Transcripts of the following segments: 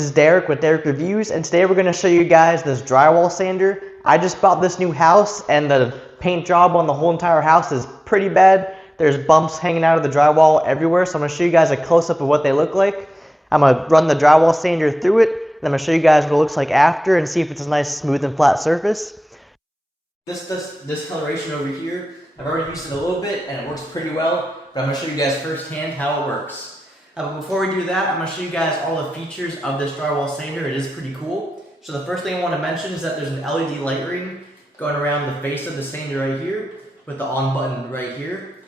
this is Derek with Derek Reviews, and today we're going to show you guys this drywall sander. I just bought this new house, and the paint job on the whole entire house is pretty bad. There's bumps hanging out of the drywall everywhere, so I'm going to show you guys a close-up of what they look like. I'm going to run the drywall sander through it, and I'm going to show you guys what it looks like after and see if it's a nice smooth and flat surface. This coloration over here, I've already used it a little bit, and it works pretty well, but I'm going to show you guys firsthand how it works. But before we do that, I'm going to show you guys all the features of this drywall sander. It is pretty cool. So the first thing I want to mention is that there's an LED light ring going around the face of the sander right here with the on button right here.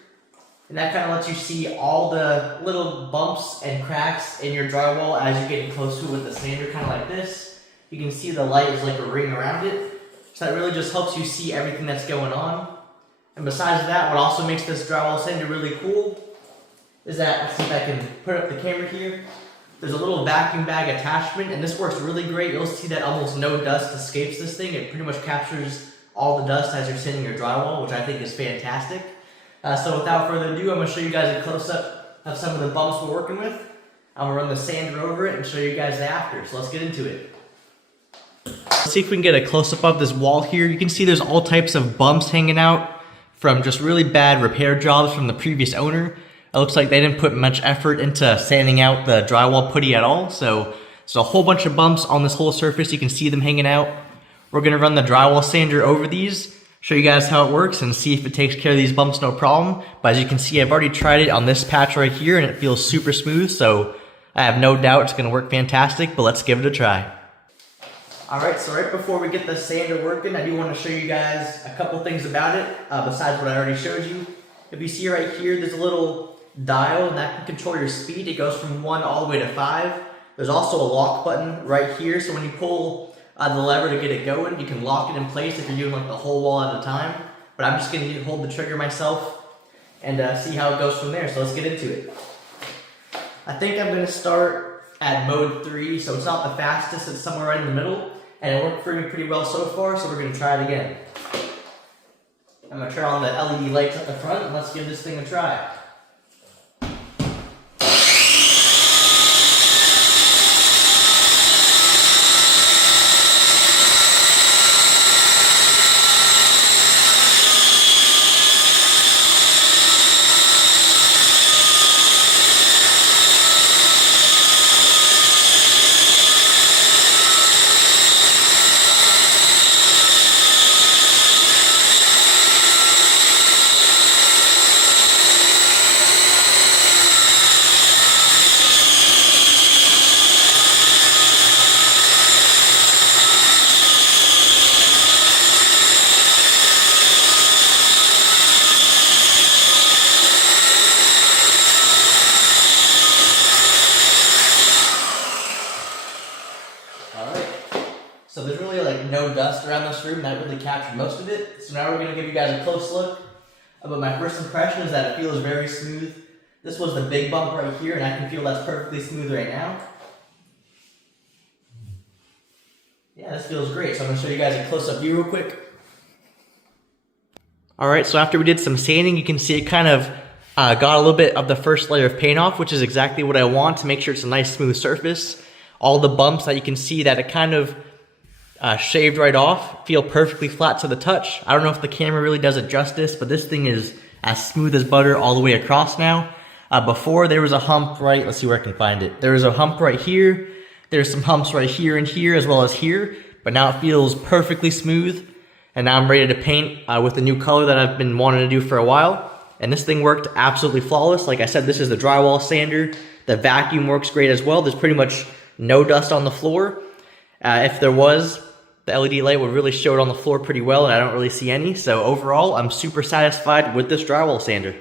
And that kind of lets you see all the little bumps and cracks in your drywall as you're getting close to it with the sander, kind of like this. You can see the light is like a ring around it. So that really just helps you see everything that's going on. And besides that, what also makes this drywall sander really cool is that, let's see if I can put up the camera here. There's a little vacuum bag attachment, and this works really great. You'll see that almost no dust escapes this thing. It pretty much captures all the dust as you're sanding your drywall, which I think is fantastic. So without further ado, I'm going to show you guys a close-up of some of the bumps we're working with. I'm going to run the sander over it and show you guys the after. So let's get into it. Let's see if we can get a close-up of this wall here. You can see there's all types of bumps hanging out from just really bad repair jobs from the previous owner. It looks like they didn't put much effort into sanding out the drywall putty at all, so there's a whole bunch of bumps on this whole surface. You can see them hanging out. We're going to run the drywall sander over these, show you guys how it works, and see if it takes care of these bumps no problem. But as you can see, I've already tried it on this patch right here, and it feels super smooth, so I have no doubt it's going to work fantastic, but let's give it a try. Alright, so right before we get the sander working, I do want to show you guys a couple things about it, besides what I already showed you. If you see right here, there's a little dial, and that can control your speed. It goes from 1 all the way to 5. There's also a lock button right here, so when you pull the lever to get it going, you can lock it in place if you're doing like the whole wall at a time. But I'm just going to hold the trigger myself and see how it goes from there, so let's get into it. I think I'm going to start at mode 3, so it's not the fastest, it's somewhere right in the middle, and it worked for me pretty well so far, so we're going to try it again. I'm going to turn on the LED lights at the front, and let's give this thing a try. So there's really like no dust around this room, that really captured most of it. So now we're going to give you guys a close look. But my first impression is that it feels very smooth. This was the big bump right here, and I can feel that's perfectly smooth right now. Yeah, this feels great. So I'm going to show you guys a close-up view real quick. Alright, so after we did some sanding, you can see it kind of got a little bit of the first layer of paint off, which is exactly what I want to make sure it's a nice smooth surface. All the bumps that you can see that it kind of shaved right off feel perfectly flat to the touch. I don't know if the camera really does it justice, but this thing is as smooth as butter all the way across now. Before there was a hump right, let's see where I can find it. There was a hump right here. There's some humps right here and here as well as here, but now it feels perfectly smooth. And now I'm ready to paint with the new color that I've been wanting to do for a while. And this thing worked absolutely flawless. Like I said, this is the drywall sander. The vacuum works great as well. There's pretty much no dust on the floor. If there was, the LED light would really show it on the floor pretty well, and I don't really see any. So overall, I'm super satisfied with this drywall sander.